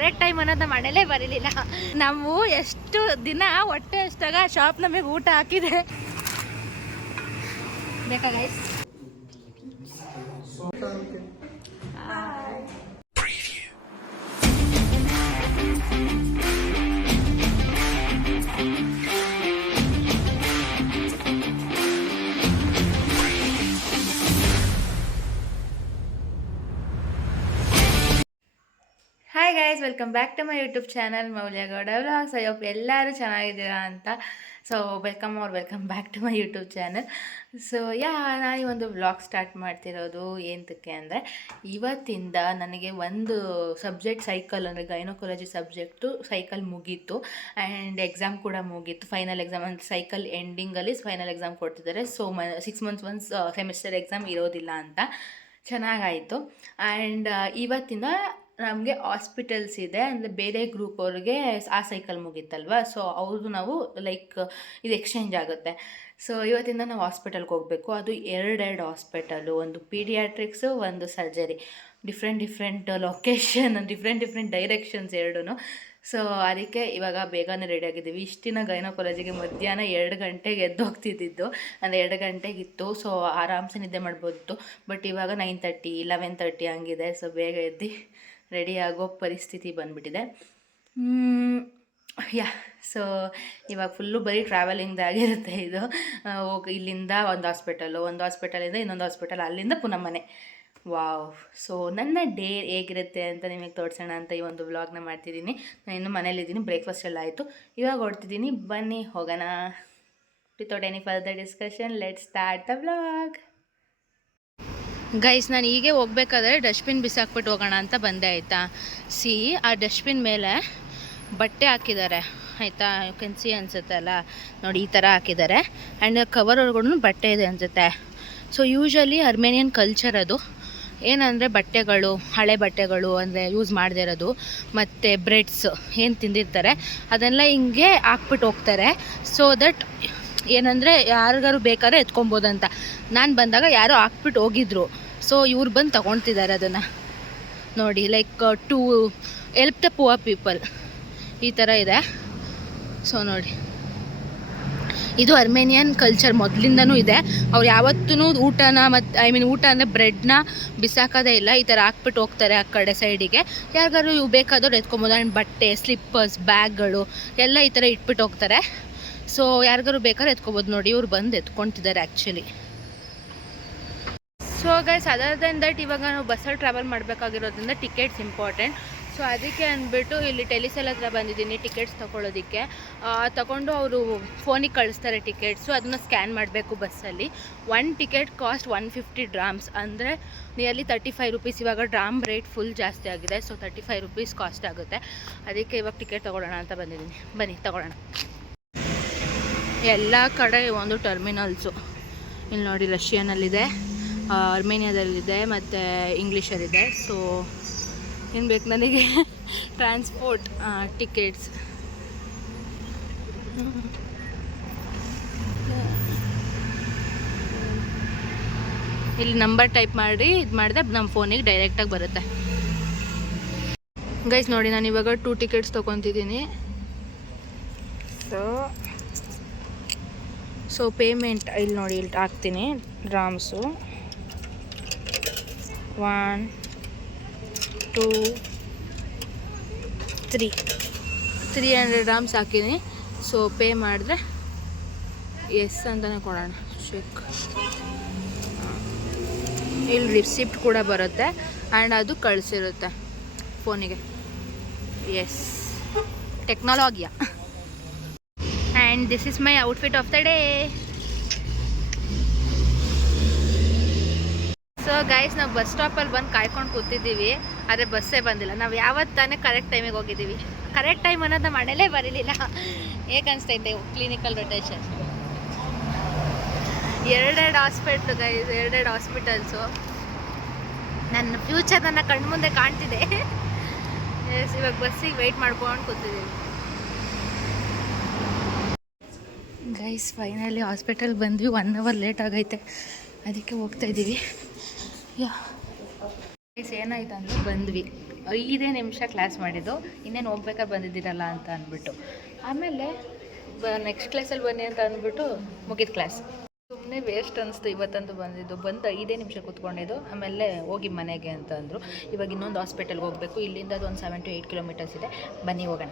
Correct time ಅನ್ನೋದು ಮನೇಲೇ ಬರಲಿಲ್ಲ. ನಾವು ಎಷ್ಟು ದಿನ ಹೊಟ್ಟೆ ಅಷ್ಟಾಗ ಶಾಪ್ ನಮಗೆ ಊಟ ಹಾಕಿದೆ ಬೇಕಾ guys. Hi guys, welcome back to my YouTube channel Moulya Gowda vlogs. ಅಯ್ಯಪ್ಪ ಎಲ್ಲರೂ ಚೆನ್ನಾಗಿದ್ದೀರಾ ಅಂತ. So welcome back to my YouTube channel. So ನಾನು ಈ ಒಂದು ವ್ಲಾಗ್ ಸ್ಟಾರ್ಟ್ ಮಾಡ್ತಿರೋದು ಏನಕ್ಕೆ ಅಂದರೆ, ಇವತ್ತಿಂದ ನನಗೆ ಒಂದು ಸಬ್ಜೆಕ್ಟ್ ಸೈಕಲ್ ಅಂದರೆ ಗೈನೋಕಾಲಜಿ ಸಬ್ಜೆಕ್ಟು ಸೈಕಲ್ ಮುಗೀತು. ಆ್ಯಂಡ್ ಎಕ್ಸಾಮ್ ಕೂಡ ಮುಗೀತು. ಫೈನಲ್ ಎಕ್ಸಾಮ್ ಅಂದರೆ ಸೈಕಲ್ ಎಂಡಿಂಗಲ್ಲಿ ಫೈನಲ್ ಎಕ್ಸಾಮ್ ಕೊಡ್ತಿದ್ದಾರೆ. ಸೊ 6 ಮಂತ್ಸ್ ಒಂದು ಸೆಮಿಸ್ಟರ್ ಎಕ್ಸಾಮ್ ಇರೋದಿಲ್ಲ ಅಂತ. ಚೆನ್ನಾಗಾಯಿತು. ಆ್ಯಂಡ್ ಇವತ್ತಿಂದ ನಮಗೆ ಹಾಸ್ಪಿಟಲ್ಸ್ ಇದೆ, ಅಂದರೆ ಬೇರೆ ಗ್ರೂಪ್ ಅವ್ರಿಗೆ ಆ ಸೈಕಲ್ ಮುಗೀತಲ್ವ. ಸೊ ಅವ್ರದ್ದು ನಾವು ಲೈಕ್ ಇದು ಎಕ್ಸ್ಚೇಂಜ್ ಆಗುತ್ತೆ. ಸೊ ಇವತ್ತಿಂದ ನಾವು ಹಾಸ್ಪಿಟಲ್ಗೆ ಹೋಗಬೇಕು. ಅದು ಎರಡು ಹಾಸ್ಪಿಟಲು, ಒಂದು ಪೀಡಿಯಾಟ್ರಿಕ್ಸು, ಒಂದು surgery. Different location, different directions ಎರಡೂ. ಸೊ ಅದಕ್ಕೆ ಇವಾಗ ಬೇಗನೆ ರೆಡಿಯಾಗಿದ್ದೀವಿ. ಇಷ್ಟು ದಿನ ಗೈನೋಕಾಲಜಿಗೆ ಮಧ್ಯಾಹ್ನ 2 ಗಂಟೆಗೆ ಎದ್ದು ಹೋಗ್ತಿದ್ದಿದ್ದು, ಅಂದರೆ 2 ಗಂಟೆಗಿತ್ತು. ಸೊ ಆರಾಮ್ಸೆ ನಿದ್ದೆ ಮಾಡ್ಬೋದಿತ್ತು. ಬಟ್ ಇವಾಗ 9:30 11:30 ಹಂಗಿದೆ. ಸೊ ಬೇಗ ಎದ್ದು ರೆಡಿ ಆಗೋ ಪರಿಸ್ಥಿತಿ ಬಂದುಬಿಟ್ಟಿದೆ. ಸೊ ಇವಾಗ ಫುಲ್ಲು ಬರೀ ಟ್ರಾವೆಲಿಂಗ್ದಾಗಿರುತ್ತೆ ಇದು. ಹೋಗಿ ಇಲ್ಲಿಂದ ಒಂದು ಹಾಸ್ಪಿಟಲಿಂದ ಇನ್ನೊಂದು ಹಾಸ್ಪಿಟಲ್, ಅಲ್ಲಿಂದ ಪುನಃ ಮನೆ. ವಾವ್. ಸೊ ನನ್ನ ಡೇ ಹೇಗಿರುತ್ತೆ ಅಂತ ನಿಮಗೆ ತೋರಿಸೋಣ ಅಂತ ಈ ಒಂದು ವ್ಲಾಗ್ನ ಮಾಡ್ತಿದ್ದೀನಿ. ನಾನು ಇನ್ನೂ ಮನೇಲಿದ್ದೀನಿ, ಬ್ರೇಕ್ಫಾಸ್ಟ್ ಎಲ್ಲ ಆಯಿತು. ಇವಾಗ ಹೊಡ್ತಿದ್ದೀನಿ, ಬನ್ನಿ ಹೋಗೋಣ. Without any further discussion let's start the vlog. Guys, ನಾನು ಹೀಗೆ ಹೋಗ್ಬೇಕಾದ್ರೆ ಡಸ್ಟ್ಬಿನ್ ಬಿಸಾಕ್ಬಿಟ್ಟು ಹೋಗೋಣ ಅಂತ ಬಂದೆ, ಆಯಿತಾ. ಆ ಡಸ್ಟ್ಬಿನ್ ಮೇಲೆ ಬಟ್ಟೆ ಹಾಕಿದ್ದಾರೆ, ಆಯಿತಾ. ಯು ಕ್ಯಾನ್ ಸಿ ಅನಿಸುತ್ತೆ ಅಲ್ಲ, ನೋಡಿ ಈ ಥರ ಹಾಕಿದ್ದಾರೆ. ಆ್ಯಂಡ್ ಕವರ್ ಒಳಗಡೆ ಬಟ್ಟೆ ಇದೆ ಅನಿಸುತ್ತೆ. ಸೊ ಯೂಶ್ವಲಿ ಅರ್ಮೇನಿಯನ್ ಕಲ್ಚರ್ ಅದು ಏನಂದರೆ, ಬಟ್ಟೆಗಳು, ಹಳೆ ಬಟ್ಟೆಗಳು ಅಂದರೆ ಯೂಸ್ ಮಾಡದೇ ಇರೋದು, ಮತ್ತು ಬ್ರೆಡ್ಸ್ ಏನು ತಿಂದಿರ್ತಾರೆ ಅದೆಲ್ಲ ಹಿಂಗೆ ಹಾಕ್ಬಿಟ್ಟು ಹೋಗ್ತಾರೆ. ಸೊ ದಟ್ ಏನಂದರೆ ಯಾರಿಗಾರು ಬೇಕಾದ್ರೆ ಎತ್ಕೊಬೋದಂತ. ನಾನು ಬಂದಾಗ ಯಾರೋ ಹಾಕ್ಬಿಟ್ಟು ಹೋಗಿದ್ರು. ಸೊ ಇವ್ರು ಬಂದು ತೊಗೊಳ್ತಿದ್ದಾರೆ ಅದನ್ನು ನೋಡಿ, like to help the poor people, ಈ ಥರ ಇದೆ. ಸೊ ನೋಡಿ, ಇದು ಅರ್ಮೇನಿಯನ್ ಕಲ್ಚರ್ ಮೊದಲಿಂದನೂ ಇದೆ. ಅವ್ರು ಯಾವತ್ತೂ ಊಟನ ಊಟ ಅಂದರೆ ಬ್ರೆಡ್ನ ಬಿಸಾಕೋದೇ ಇಲ್ಲ. ಈ ಥರ ಹಾಕ್ಬಿಟ್ಟು ಹೋಗ್ತಾರೆ ಆ ಕಡೆ ಸೈಡಿಗೆ. ಯಾರಿಗಾರು ಇವು ಬೇಕಾದವ್ರು ಎತ್ಕೊಬೋದು. ಆ್ಯಂಡ್ ಬಟ್ಟೆ, ಸ್ಲಿಪ್ಪರ್ಸ್, ಬ್ಯಾಗ್ಗಳು ಎಲ್ಲ ಈ ಥರ ಇಟ್ಬಿಟ್ಟು ಹೋಗ್ತಾರೆ. ಸೊ ಯಾರಿಗಾರು ಬೇಕಾದ್ರೆ ಎತ್ಕೊಬೋದು. ನೋಡಿ, ಇವ್ರು ಬಂದು ಎತ್ಕೊತಿದ್ದಾರೆ actually. So guys, other than that ಇವಾಗ ನಾವು ಬಸ್ಸಲ್ಲಿ ಟ್ರಾವೆಲ್ ಮಾಡಬೇಕಾಗಿರೋದ್ರಿಂದ ಟಿಕೆಟ್ಸ್ ಇಂಪಾರ್ಟೆಂಟ್. ಸೊ ಅದಕ್ಕೆ ಅಂದ್ಬಿಟ್ಟು ಇಲ್ಲಿ ಟೆಲಿಸೆಲ್ ಹತ್ರ ಬಂದಿದ್ದೀನಿ ಟಿಕೆಟ್ಸ್ ತೊಗೊಳೋದಕ್ಕೆ. ತೊಗೊಂಡು ಅವರು ಫೋನಿಗೆ ಕಳಿಸ್ತಾರೆ ಟಿಕೆಟ್ಸು, ಅದನ್ನು ಸ್ಕ್ಯಾನ್ ಮಾಡಬೇಕು ಬಸ್ಸಲ್ಲಿ. 1 ಟಿಕೆಟ್ ಕಾಸ್ಟ್ 150 ಡ್ರಾಮ್ಸ್, ಅಂದರೆ ನಿಯರ್ಲಿ 35 ರೂಪೀಸ್. ಇವಾಗ ಡ್ರಾಮ್ ರೇಟ್ ಫುಲ್ ಜಾಸ್ತಿ ಆಗಿದೆ. ಸೊ 35 ರೂಪೀಸ್ ಕಾಸ್ಟ್ ಆಗುತ್ತೆ. ಅದಕ್ಕೆ ಇವಾಗ ಟಿಕೆಟ್ ತೊಗೊಳ್ಳೋಣ ಅಂತ ಬಂದಿದ್ದೀನಿ. ಬನ್ನಿ ತೊಗೊಳ್ಳೋಣ. ಎಲ್ಲ ಕಡೆ ಒಂದು ಟರ್ಮಿನಲ್ಸು. ಇಲ್ಲಿ ನೋಡಿ, ರಷ್ಯನಲ್ಲಿದೆ, ಅರ್ಮೇನಿಯಾದಲ್ಲಿದೆ, ಮತ್ತು ಇಂಗ್ಲೀಷಲ್ಲಿದೆ. ಸೊ ಏನು ಬೇಕು ನನಗೆ? Transport tickets. ಇಲ್ಲಿ ನಂಬರ್ ಟೈಪ್ ಮಾಡಿ ಇದು ಮಾಡಿದ್ರೆ ನಮ್ಮ ಫೋನಿಗೆ ಡೈರೆಕ್ಟಾಗಿ ಬರುತ್ತೆ. ಗೈಸ್ ನೋಡಿ, ನಾನು ಇವಾಗ 2 ಟಿಕೆಟ್ಸ್ ತೊಗೊತಿದ್ದೀನಿ. ಸೊ ಪೇಮೆಂಟ್ ಇಲ್ಲಿ ನೋಡಿ, ಇಲ್ಲಿ ಹಾಕ್ತೀನಿ ಡ್ರಾಮ್ಸು. 1 2 300 ಡ್ರಾಮ್ಸ್ ಹಾಕಿದ್ದೀನಿ. ಸೊ ಪೇ ಮಾಡಿದ್ರೆ ಎಸ್ ಅಂತಲೇ ಕೊಡೋಣ. ಚೆಕ್. ಇಲ್ಲಿ ರಿಸಿಪ್ಟ್ ಕೂಡ ಬರುತ್ತೆ ಆ್ಯಂಡ್ ಅದು ಕಳಿಸಿರುತ್ತೆ ಫೋನಿಗೆ. ಎಸ್, ಟೆಕ್ನಾಲಜಿಯಾ. And this is my outfit of the day. So guys, ನಾವು ಬಸ್ ಸ್ಟಾಪಲ್ಲಿ ಬಂದು ಕಾಯ್ಕೊಂಡು ಕೂತಿದ್ದೀವಿ, ಆದರೆ ಬಸ್ಸೇ ಬಂದಿಲ್ಲ. ನಾವು ಯಾವತ್ತು ತಾನೇ ಕರೆಕ್ಟ್ ಟೈಮಿಗೆ ಹೋಗಿದ್ದೀವಿ. ಕರೆಕ್ಟ್ ಟೈಮ್ ಅನ್ನೋದು ಮನೇಲೇ ಬರಲಿಲ್ಲ. ಹೇಗೆ ಅನಿಸ್ತೈತೆ clinical rotation? 2 hospital guys, 2 hospitals. ನನ್ನ ಫ್ಯೂಚರ್ ನನ್ನ ಕಣ್ಮುಂದೆ ಕಾಣ್ತಿದೆ. ಎಸ್, ಇವಾಗ ಬಸ್ಸಿಗೆ ವೆಯ್ಟ್ ಮಾಡ್ಕೊಂಡು ಕೂತಿದ್ದೀವಿ. ಗೈಸ್, ಫೈನಲಿ ಹಾಸ್ಪಿಟಲ್ ಬಂದ್ವಿ. 1 ಅವರ್ ಲೇಟ್ ಆಗೈತೆ, ಅದಕ್ಕೆ ಹೋಗ್ತಾಯಿದ್ದೀವಿ. ಗೈಸ್, ಏನಾಯ್ತು ಅಂದರೆ ಬಂದ್ವಿ 5 ನಿಮಿಷ ಕ್ಲಾಸ್ ಮಾಡಿದ್ದು, ಇನ್ನೇನು ಹೋಗ್ಬೇಕಾದ್ರೆ ಬಂದಿದ್ದೀರಲ್ಲ ಅಂತ ಅಂದ್ಬಿಟ್ಟು. ಆಮೇಲೆ ನೆಕ್ಸ್ಟ್ ಕ್ಲಾಸಲ್ಲಿ ಬನ್ನಿ ಅಂತ ಅಂದ್ಬಿಟ್ಟು ಮುಗಿದ ಕ್ಲಾಸ್. ಸುಮ್ಮನೆ ವೇಸ್ಟ್ ಅನಿಸ್ತು ಇವತ್ತಂತೂ ಬಂದಿದ್ದು. 5 ನಿಮಿಷ ಕೂತ್ಕೊಂಡಿದ್ದು, ಆಮೇಲೆ ಹೋಗಿ ಮನೆಗೆ ಅಂತ ಅಂದರು. ಇವಾಗ ಇನ್ನೊಂದು ಹಾಸ್ಪಿಟಲ್ಗೆ ಹೋಗಬೇಕು. ಇಲ್ಲಿಂದ ಅದು ಒಂದು 7 to 8 ಕಿಲೋಮೀಟರ್ಸ್ ಇದೆ. ಬನ್ನಿ ಹೋಗೋಣ.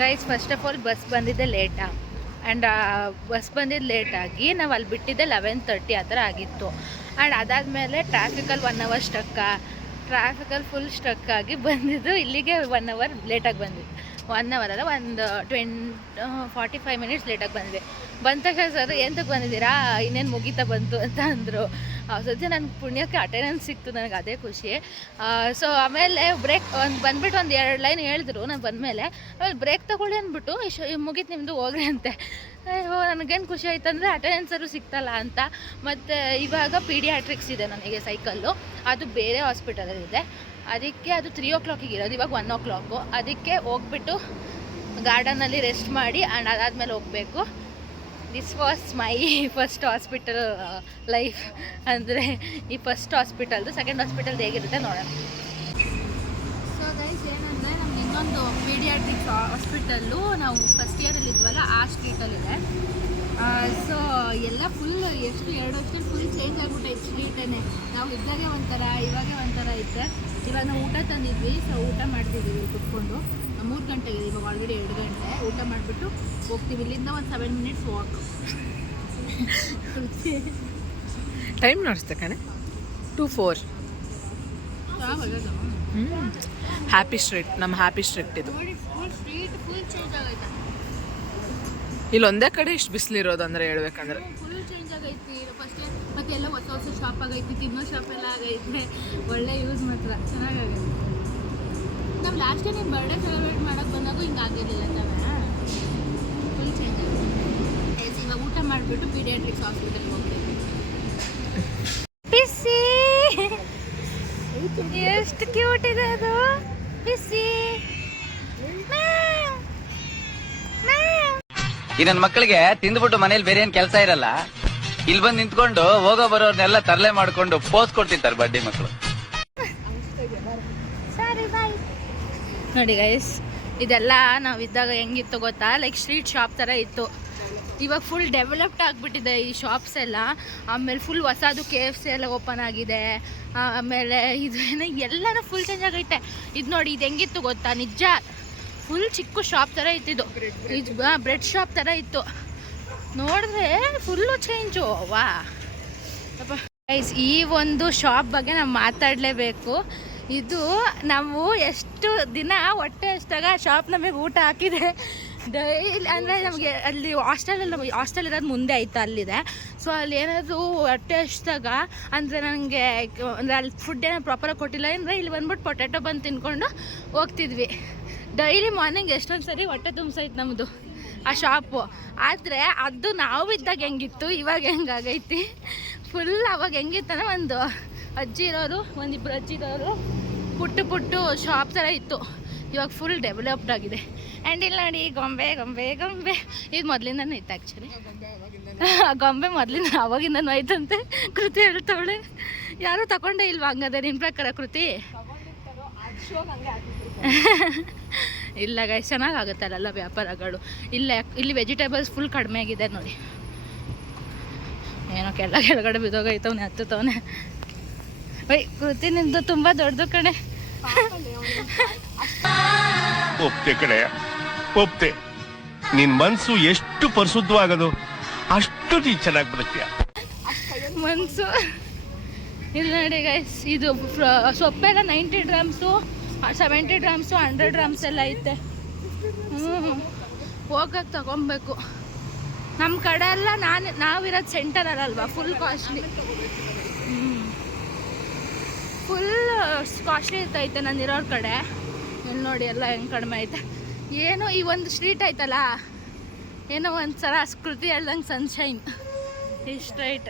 Guys, first of all bus ಬಂದಿದ್ದೆ ಲೇಟಾ. ಆ್ಯಂಡ್ ಬಸ್ ಬಂದಿದ್ದು ಲೇಟಾಗಿ ನಾವು ಅಲ್ಲಿ ಬಿಟ್ಟಿದ್ದೆ 11:30 ಆ ಥರ ಆಗಿತ್ತು. ಆ್ಯಂಡ್ ಅದಾದಮೇಲೆ ಟ್ರಾಫಿಕಲ್ಲಿ 1 hour ಟ್ರಾಫಿಕಲ್ಲಿ ಫುಲ್ ಸ್ಟಕ್ ಆಗಿ ಬಂದಿದ್ದು. ಇಲ್ಲಿಗೆ 1 hour ಲೇಟಾಗಿ ಬಂದಿದ್ದು. 1 hour ಅಲ್ಲ, ಒಂದು 45 minutes ಲೇಟಾಗಿ ಬಂದಿದೆ. ಬಂದ ತಕ್ಷಣ ಸರ್ ಎಂತಕ್ಕೆ ಬಂದಿದ್ದೀರಾ, ಇನ್ನೇನು ಮುಗೀತಾ ಬಂತು ಅಂತ ಅಂದರು. ಸದ್ಯ ನನ್ನ ಪುಣ್ಯಕ್ಕೆ ಅಟೆಂಡೆನ್ಸ್ ಸಿಕ್ತು, ನನಗೆ ಅದೇ ಖುಷಿ. ಸೊ ಆಮೇಲೆ ಬ್ರೇಕ್ ಬಂದುಬಿಟ್ಟು ಒಂದು 2 ಲೈನ್ ಹೇಳಿದ್ರು. ನಾನು ಬಂದಮೇಲೆ ಆಮೇಲೆ ಬ್ರೇಕ್ ತೊಗೊಳ್ಳಿ ಅಂದ್ಬಿಟ್ಟು ಮುಗೀತು ನಿಮ್ಮದು ಹೋಗ್ರಿ ಅಂತೆ. ನನಗೇನು ಖುಷಿ ಆಯ್ತು ಅಂದರೆ ಅಟೆಂಡೆನ್ಸರು ಸಿಗ್ತಲ್ಲ ಅಂತ. ಮತ್ತು ಇವಾಗ ಪೀಡಿಯಾಟ್ರಿಕ್ಸ್ ಇದೆ ನನಗೆ ಸೈಕಲ್ಲು, ಅದು ಬೇರೆ ಹಾಸ್ಪಿಟಲಲ್ಲಿದೆ. ಅದಕ್ಕೆ ಅದು 3 o'clock ಇರೋದು, ಇವಾಗ 1 o'clock. ಅದಕ್ಕೆ ಹೋಗ್ಬಿಟ್ಟು ಗಾರ್ಡನಲ್ಲಿ ರೆಸ್ಟ್ ಮಾಡಿ ಆ್ಯಂಡ್ ಅದಾದಮೇಲೆ ಹೋಗಬೇಕು. This was my first hospital life. ಅಂದರೆ ಈ ಫಸ್ಟ್ ಹಾಸ್ಪಿಟಲ್ದು. ಸೆಕೆಂಡ್ ಹಾಸ್ಪಿಟಲ್ದು ಹೇಗಿರುತ್ತೆ ನೋಡೋಣ. ಸೊ ಗೈಸ್, ಏನಂದರೆ ನಮ್ಗೆ ಇನ್ನೊಂದು ಪೀಡಿಯಾಟ್ರಿಕ್ಸ್ ಹಾಸ್ಪಿಟಲ್ಲು ನಾವು ಫಸ್ಟ್ ಇಯರಲ್ಲಿ ಇದ್ವಲ್ಲ ಆ ಸ್ಟ್ರೀಟಲ್ಲಿದೆ. ಸೊ ಎಲ್ಲ ಫುಲ್ ಎಷ್ಟು 2 ವರ್ಷದಲ್ಲಿ ಫುಲ್ ಚೇಂಜ್ ಆಗಿಬಿಟ್ಟೈತೆ ಸ್ಟ್ರೀಟೇ. ನಾವು ಇದ್ದಾಗೆ ಒಂಥರ, ಇವಾಗೆ ಒಂಥರ ಐತೆ. ಇವಾಗ ನಾವು ಊಟ ತಂದಿದ್ವಿ, ಸೊ ಊಟ ಮಾಡ್ತಿದ್ದೀವಿ ಕುತ್ಕೊಂಡು. 3 ಗಂಟೆಗೆ, ಇವಾಗ ಆಲ್ರೆಡಿ 2 ಗಂಟೆ. ಊಟ ಮಾಡಿಬಿಟ್ಟು ಹೋಗ್ತೀವಿ. ಇಲ್ಲಿಂದ ಒಂದು 7 minutes ವಾಕ್. ಟೈಮ್ ನೋಡಿಸ್ತೆ ಕಣೆ, 2 to 4. ಹ್ಯಾಪಿ ಸ್ಟ್ರೀಟ್, ನಮ್ಮ ಹ್ಯಾಪಿ ಸ್ಟ್ರೀಟ್ ಇದು. ಸ್ಟ್ರೀಟ್ ಫುಲ್ ಚೇಂಜ್ ಆಗೈತೆ. ಇಲ್ಲಿ ಒಂದೇ ಕಡೆ ಇಷ್ಟು ಬಿಸಿಲಿರೋದು ಅಂದರೆ ಹೇಳ್ಬೇಕಂದ್ರೆ ಫುಲ್ ಚೇಂಜ್ ಆಗೈತಿ. ಫಸ್ಟ್ ಮತ್ತೆ ಎಲ್ಲ ಹೊಸ ಹೊಸ ಶಾಪ್ ಆಗೈತಿ, ತಿನ್ನೋ ಶಾಪ್ ಎಲ್ಲ ಆಗೈತೆ. ಒಳ್ಳೆ ಯೂಸ್ ಮಾತ್ರ ಚೆನ್ನಾಗಾಗೈತೆ. ನಾವು ಲಾಸ್ಟ್ ಟೈಮ್ ನಿಮ್ಮ ಬರ್ಡೇ ಸೆಲೆಬ್ರೇಟ್ ಮಾಡೋಕ್ಕೆ ಬಂದಾಗೂ ಹಿಂಗೆ ಆಗಿರಲಿಲ್ಲ ತಾವೇ. ಫುಲ್ ಚೇಂಜ್ ಆಗಿದೆ. ಇವಾಗ ಊಟ ಮಾಡಿಬಿಟ್ಟು ಪೀಡಿಯಾಟ್ರಿಕ್ಸ್ ಹಾಸ್ಪಿಟಲ್ಗೆ ಹೋಗ್ತೀವಿ. ಬಿಸಿ ಎಷ್ಟು ಕ್ಯೂಟ್ ಇದೆ ಅದು. ಬಿಸಿ ಈ ನನ್ನ ಮಕ್ಕಳಿಗೆ ತಿಂದ್ಬಿಟ್ಟು ಮನೇಲಿ ಬೇರೆ ಏನ್ ಕೆಲಸ ಇರಲ್ಲ, ಇಲ್ಲಿ ಬಂದು ನಿಂತ್ಕೊಂಡು ಹೋಗೋ ಬರೋರ್ನೆಲ್ಲ ತರಲೆ ಮಾಡ್ಕೊಂಡು ಪೋಸ್ ಕೊಡ್ತಿರ್ತಾರೆ ಬಡ್ಡಿ ಮಕ್ಕಳು. ನೋಡಿ ಗೈಸ್, ಇದೆಲ್ಲ ನಾವಿದ್ದಾಗ ಹೆಂಗಿತ್ತು ಗೊತ್ತಾ, ಲೈಕ್ ಸ್ಟ್ರೀಟ್ ಶಾಪ್ ಥರ ಇತ್ತು. ಇವಾಗ ಫುಲ್ ಡೆವಲಪ್ಡ್ ಆಗಿಬಿಟ್ಟಿದೆ ಈ ಶಾಪ್ಸ್ ಎಲ್ಲ. ಆಮೇಲೆ ಫುಲ್ ಹೊಸದು KFC ಎಲ್ಲ ಓಪನ್ ಆಗಿದೆ. ಆಮೇಲೆ ಇದು ಎಲ್ಲನೂ ಫುಲ್ ಚೇಂಜ್ ಆಗೈತೆ. ಇದು ನೋಡಿ, ಇದು ಹೆಂಗಿತ್ತು ಗೊತ್ತಾ, ನಿಜ ಫುಲ್ ಚಿಕ್ಕ ಶಾಪ್ ಥರ ಇತ್ತಿದ್ದು. ಇದು ಬ್ರೆಡ್ ಶಾಪ್ ಥರ ಇತ್ತು. ನೋಡಿದ್ರೆ ಫುಲ್ಲು ಚೇಂಜು. ವಾ ಗೈಸ್, ಈ ಒಂದು ಶಾಪ್ ಬಗ್ಗೆ ನಾವು ಮಾತಾಡಲೇಬೇಕು. ಇದು ನಾವು ಎಷ್ಟು ದಿನ ಹೊಟ್ಟೆ ಅಷ್ಟಾಗ ಶಾಪ್ ನಮಗೆ ಊಟ ಹಾಕಿದೆ ಡೈಲಿ. ಅಂದರೆ ನಮಗೆ ಅಲ್ಲಿ ಹಾಸ್ಟೆಲ್ ಇರೋದು ಮುಂದೆ ಆಯ್ತು, ಅಲ್ಲಿದೆ. ಸೊ ಅಲ್ಲಿ ಏನಾದರೂ ಹೊಟ್ಟೆ ಅಷ್ಟಾಗ ಅಂದರೆ ನನಗೆ ಅಂದರೆ ಅಲ್ಲಿ ಫುಡ್ ಏನೋ ಪ್ರಾಪರಾಗಿ ಕೊಟ್ಟಿಲ್ಲ ಅಂದರೆ ಇಲ್ಲಿ ಬಂದ್ಬಿಟ್ಟು ಪೊಟ್ಯಾಟೊ ಬಂದು ತಿನ್ಕೊಂಡು ಹೋಗ್ತಿದ್ವಿ. ಡೈಲಿ ಮಾರ್ನಿಂಗ್ ಎಷ್ಟೊಂದು ಸರಿ ಹೊಟ್ಟೆ ತುಂಬಿಸೈತೆ ನಮ್ಮದು ಆ ಶಾಪು. ಆದರೆ ಅದು ನಾವು ಇದ್ದಾಗ ಹೆಂಗಿತ್ತು, ಇವಾಗ ಹೆಂಗಾಗೈತಿ ಫುಲ್. ಅವಾಗ ಹೆಂಗಿತ್ತಂದ್ರೆ ಒಂದು ಅಜ್ಜಿ ಇರೋರು, 1-2 ಅಜ್ಜಿ ಇರೋರು, ಪುಟ್ಟು ಶಾಪ್ ಥರ ಇತ್ತು. ಇವಾಗ ಫುಲ್ ಡೆವಲಪ್ಡ್ ಆಗಿದೆ. ಆ್ಯಂಡ್ ಇಲ್ಲಿ ನೋಡಿ, ಗೊಂಬೆ ಇದು ಮೊದಲಿಂದನೂ ಇತ್ತು ಆ್ಯಕ್ಚುಲಿ. ಗೊಂಬೆ ಮೊದಲಿಂದ ಅವಾಗಿಂದನೂ ಆಯ್ತಂತೆ. ಕೃತಿ ಹೇಳ್ತವಳೆ. ಯಾರೂ ತಗೊಂಡೇ ಇಲ್ವಾ ಹಂಗದೆ ನಿಮ್ಮ ಪ್ರಕಾರ ಕೃತಿ? ಇಲ್ಲ ಗೈಸ್, ಚೆನ್ನಾಗಾಗುತ್ತೆ ಅಲ್ಲೆಲ್ಲ ವ್ಯಾಪಾರಗಳು. ಇಲ್ಲಿ ವೆಜಿಟೇಬಲ್ಸ್ ಫುಲ್ ಕಡಿಮೆ ಆಗಿದೆ ನೋಡಿ. ಏನೋ ಕೆಳಗಡೆ ಬಿದ್ದೋಗೈತವನೆ, ಹತ್ತುತ್ತವನೆ. ಕೃತಿ ನಿಂದು ತುಂಬ ದೊಡ್ಡದು ಕಣೆ. ಒಪ್ತೆ ಕಡೆ ಒಪ್ತೆ. ನಿನ್ ಮನ್ಸು ಎಷ್ಟು ಪರಿಶುದ್ಧವಾಗದು ಅಷ್ಟು ನೀ ಚೆನ್ನಾಗಿ ಬದುಕ್ತೀಯ ಮನ್ಸು. ಇಲ್ಲಿ ನೋಡಿ ಗೈಸ್, ಇದು ಸೊಪ್ಪೆಲ್ಲ 90 grams, 70 grams, 100 grams ಎಲ್ಲ ಐತೆ. ಹೋಗಕ್ಕೆ ತಗೊಬೇಕು. ನಮ್ಮ ಕಡೆ ಎಲ್ಲ ನಾವಿರೋದು ಸೆಂಟರಲ್ವಾ, ಫುಲ್ ಕಾಸ್ಟ್ಲಿ. ಫುಲ್ ಕಾಸ್ಟ್ಲಿ ಇರ್ತೈತೆ ನಾನಿರೋರ ಕಡೆ. ಇಲ್ಲಿ ನೋಡಿ ಎಲ್ಲ ಹೆಂಗೆ ಕಡಿಮೆ ಐತೆ. ಏನೋ ಈ ಒಂದು ಸ್ಟ್ರೀಟ್ ಐತಲ್ಲ, ಏನೋ ಒಂದು ಸಲ ಕೃತಿ ಹೇಳ್ದಂಗೆ ಸನ್ಶೈನ್ ಇಷ್ಟು ರೈಟ್.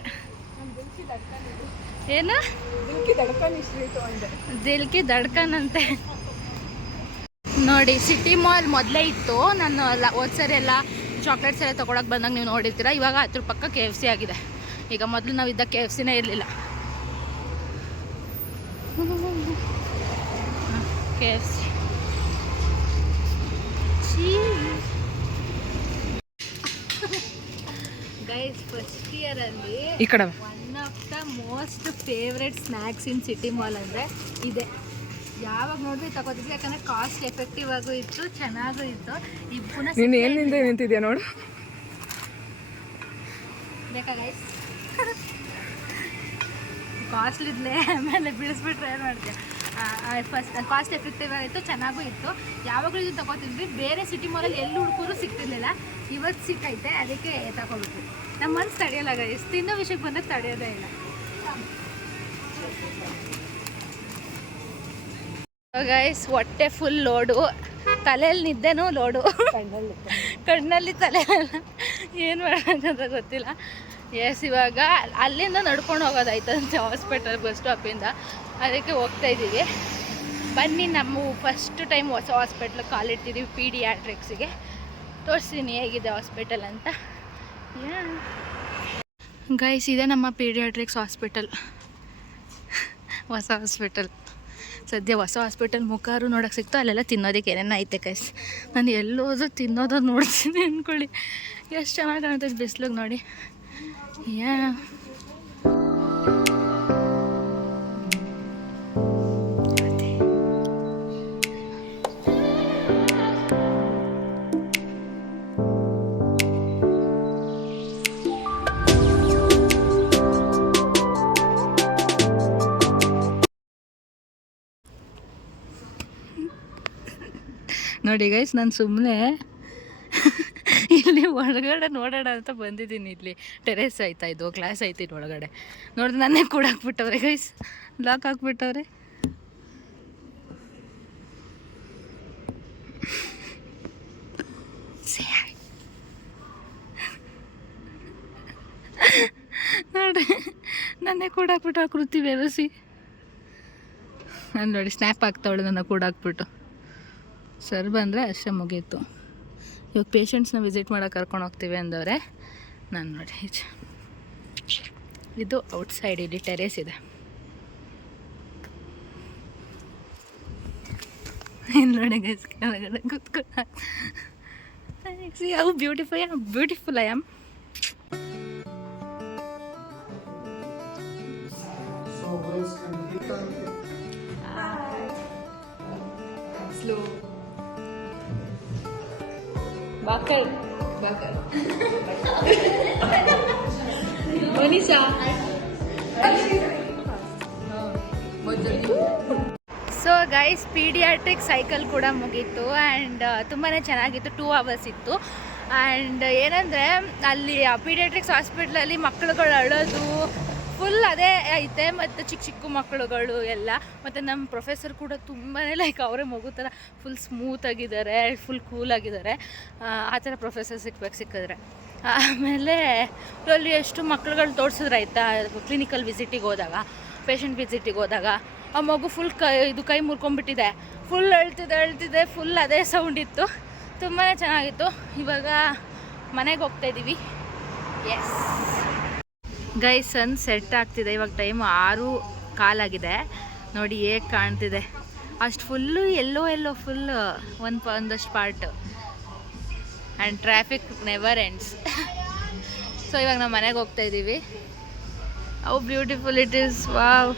ಏನು ದಿಲ್ಕಿ ದಡ್ಕನ್ ಅಂತೆ ನೋಡಿ. ಸಿಟಿ ಮಾಲ್ ಮೊದಲೇ ಇತ್ತು. ನಾನು ಹೋದ್ಸರಿ ಎಲ್ಲ ಚಾಕ್ಲೇಟ್ಸ್ ಎಲ್ಲ ತೊಗೊಳಕ್ಕೆ ಬಂದಾಗ ನೀವು ನೋಡಿರ್ತೀರ. ಇವಾಗ ಅದ್ರ ಪಕ್ಕ KFC ಆಗಿದೆ. ಈಗ ಮೊದಲು ನಾವು ಇದ್ದ KFCನೇ ಇರಲಿಲ್ಲ. KFC. ಗೈಸ್ ಫಸ್ಟ್ ಇಯರ್ ಅಲ್ಲಿ ಈ ಕಡೆ one of the most favourite snacks in city mall ಅಂದರೆ ಇದೆ. ಯಾವಾಗ ನೋಡಿದ್ರೆ ತಗೋತಿದ್ವಿ, ಯಾಕಂದರೆ ಕಾಸ್ಟ್ ಎಫೆಕ್ಟಿವ್ ಆಗೂ ಇತ್ತು, ಚೆನ್ನಾಗೂ ಇತ್ತು. ಈಗ ಪುನಃ ನೀನು ಏನಿಂದ ನಿಂತಿದ್ಯಾ ನೋಡು. ಬೇಕಾ ಗೈಸ್? ಕಾಸ್ಟ್ಲಿದ್ಲೇ ಆಮೇಲೆ ಬಿಡಿಸ್ಬಿಟ್ರೆ ಏನು ಮಾಡ್ತೀಯ. ಫಸ್ಟ್ ಕಾಸ್ಟ್ ಎಫೆಕ್ಟಿವ್ ಆಗಿತ್ತು, ಚೆನ್ನಾಗೂ ಇತ್ತು. ಯಾವಾಗಲೂ ಇದು ತಗೋತಿದ್ವಿ. ಬೇರೆ ಸಿಟಿ ಮಾಲಲ್ಲಿ ಎಲ್ಲಿ ಹುಡುಕರು ಸಿಗ್ತಿರ್ಲಿಲ್ಲ. ಇವತ್ತು ಸಿಕ್ಕೈತೆ, ಅದಕ್ಕೆ ತಗೋಬೇಕು. ನಮ್ಮ ಮನ್ಸು ತಡೆಯಲ್ಲ ಗೈಸ್, ತಿನ್ನೋ ವಿಷಯಕ್ಕೆ ಬಂದಾಗ ತಡೆಯೋದೇ ಇಲ್ಲ. ಗೈಸ್ ಹೊಟ್ಟೆ ಫುಲ್ ಲೋಡು, ತಲೆಯಲ್ಲಿ ನಿದ್ದೆನೂ ಲೋಡು, ಕಣ್ಣಲ್ಲಿ ತಲೆ ಏನು ಮಾಡೋದಂತ ಗೊತ್ತಿಲ್ಲ. ಎಸ್, ಇವಾಗ ಅಲ್ಲಿಂದ ನಡ್ಕೊಂಡು ಹೋಗೋದಾಯ್ತಂತೆ ಹಾಸ್ಪಿಟಲ್ ಬಸ್ ಸ್ಟಾಪಿಂದ, ಅದಕ್ಕೆ ಹೋಗ್ತಾ ಇದ್ದೀವಿ. ಬನ್ನಿ, ನಮ್ಮ ಫಸ್ಟ್ ಟೈಮ್ ಹೊಸ ಹಾಸ್ಪಿಟ್ಲ್ ಕಾಲಿಟ್ಟಿದ್ದೀವಿ, ಪೀಡಿಯಾಟ್ರಿಕ್ಸಿಗೆ. ತೋರಿಸ್ತೀನಿ ಹೇಗಿದೆ ಹಾಸ್ಪಿಟಲ್ ಅಂತ. ಗೈಸ್, ಇದೆ ನಮ್ಮ ಪೀಡಿಯಾಟ್ರಿಕ್ಸ್ ಹಾಸ್ಪಿಟಲ್, ಹೊಸ ಹಾಸ್ಪಿಟಲ್. ಸದ್ಯ ಹೊಸ ಹಾಸ್ಪಿಟಲ್ ಮುಖಾರು ನೋಡೋಕೆ ಸಿಕ್ತು. ಅಲ್ಲೆಲ್ಲ ತಿನ್ನೋದಕ್ಕೆ ಏನೇನು ಐತೆ ಗೈಸ್. ನಾನು ಎಲ್ಲೋದು ತಿನ್ನೋದು ನೋಡ್ತೀನಿ ಅಂದ್ಕೊಳ್ಳಿ. ಎಷ್ಟು ಚೆನ್ನಾಗಿ ಕಾಣ್ತೈತೆ ಬಿಸ್ಲಿಗೆ ನೋಡಿ. ಯಾ ನೋಡಿ ಗೈಸ್, ನಾನು ಸುಮ್ಮನೆ ಇಲ್ಲಿ ಒಳಗಡೆ ನೋಡೋಣ ಅಂತ ಬಂದಿದ್ದೀನಿ. ಇಲ್ಲಿ ಟೆರೇಸ್ ಆಯ್ತಾ, ಇದು ಕ್ಲಾಸ್ ಐತಿ ಒಳಗಡೆ. ನೋಡಿದ್ರೆ ನನ್ನೇ ಕೂಡ ಹಾಕ್ಬಿಟ್ಟವ್ರೆ ಗೈಸ್, ಲಾಕ್ ಹಾಕ್ಬಿಟ್ಟವ್ರೆ. ನೋಡಿ, ನನ್ನೇ ಕೂಡ ಹಾಕ್ಬಿಟ್ಟು ಕೃತಿ ವ್ಯವಸಿ. ನಾನು ನೋಡಿ ಸ್ನ್ಯಾಪ್ ಆಗ್ತಾವಳೆ ನನ್ನ ಕೂಡ ಹಾಕ್ಬಿಟ್ಟು. ಸರ್ ಬಂದರೆ ಅಷ್ಟೇ ಮುಗೀತು. ಇವಾಗ ಪೇಷಂಟ್ಸ್ನ ವಿಸಿಟ್ ಮಾಡೋಕೆ ಕರ್ಕೊಂಡು ಹೋಗ್ತೀವಿ ಅಂದವ್ರೆ. ನಾನು ನೋಡಿ ಇದು ಔಟ್ಸೈಡ್, ಇಲ್ಲಿ ಟೆರೇಸ್ ಇದೆ. ಇಲ್ಲಿ ನೋಡಿ ಗೈಸ್, ಕೆಳಗಡೆ ಕೂತ್ಕೊಂಡು C how beautiful I am. Slow Bakal. Monisha. So guys, paediatric cycle ಕೂಡ ಮುಗೀತು ಆ್ಯಂಡ್ ತುಂಬಾ ಚೆನ್ನಾಗಿತ್ತು. 2 hours ಇತ್ತು. ಆ್ಯಂಡ್ ಏನಂದರೆ ಅಲ್ಲಿ ಪೀಡಿಯಾಟ್ರಿಕ್ಸ್ ಹಾಸ್ಪಿಟ್ಲಲ್ಲಿ ಮಕ್ಕಳುಗಳು ಅಳೋದು ಫುಲ್ ಅದೇ ಐತೆ, ಮತ್ತು ಚಿಕ್ಕ ಚಿಕ್ಕ ಮಕ್ಕಳುಗಳು ಎಲ್ಲ. ಮತ್ತು ನಮ್ಮ ಪ್ರೊಫೆಸರ್ ಕೂಡ ತುಂಬಾ ಲೈಕ್ ಅವರೇ ಮಗು ಥರ ಫುಲ್ ಸ್ಮೂತಾಗಿದ್ದಾರೆ, ಫುಲ್ ಕೂಲಾಗಿದ್ದಾರೆ. ಆ ಥರ ಪ್ರೊಫೆಸರ್ ಸಿಕ್ಕಿದ್ರೆ. ಆಮೇಲೆ ಅಲ್ಲಿ ಎಷ್ಟು ಮಕ್ಕಳುಗಳು ತೋರಿಸಿದ್ರೆ ಆಯಿತಾ, ಕ್ಲಿನಿಕಲ್ ವಿಸಿಟಿಗೆ ಹೋದಾಗ, ಪೇಷಂಟ್ ವಿಸಿಟಿಗೆ ಹೋದಾಗ ಆ ಮಗು ಫುಲ್ ಕೈ ಮುರ್ಕೊಂಡ್ಬಿಟ್ಟಿದೆ, ಫುಲ್ ಅಳ್ತಿದೆ, ಫುಲ್ ಅದೇ ಸೌಂಡ್ ಇತ್ತು. ತುಂಬಾ ಚೆನ್ನಾಗಿತ್ತು. ಇವಾಗ ಮನೆಗೆ ಹೋಗ್ತಾಯಿದ್ದೀವಿ. ಎಸ್ ಗೈಸ್, ಸನ್ ಸೆಟ್ ಆಗ್ತಿದೆ. ಇವಾಗ ಟೈಮ್ 6:15 ನೋಡಿ ಹೇಗೆ ಕಾಣ್ತಿದೆ. ಅಷ್ಟು ಫುಲ್ಲು ಎಲ್ಲೋ ಫುಲ್ ಒಂದಷ್ಟು part. And traffic never ends. So ಇವಾಗ ನಾವು ಮನೆಗೆ ಹೋಗ್ತಾಯಿದ್ದೀವಿ. How beautiful it is, wow.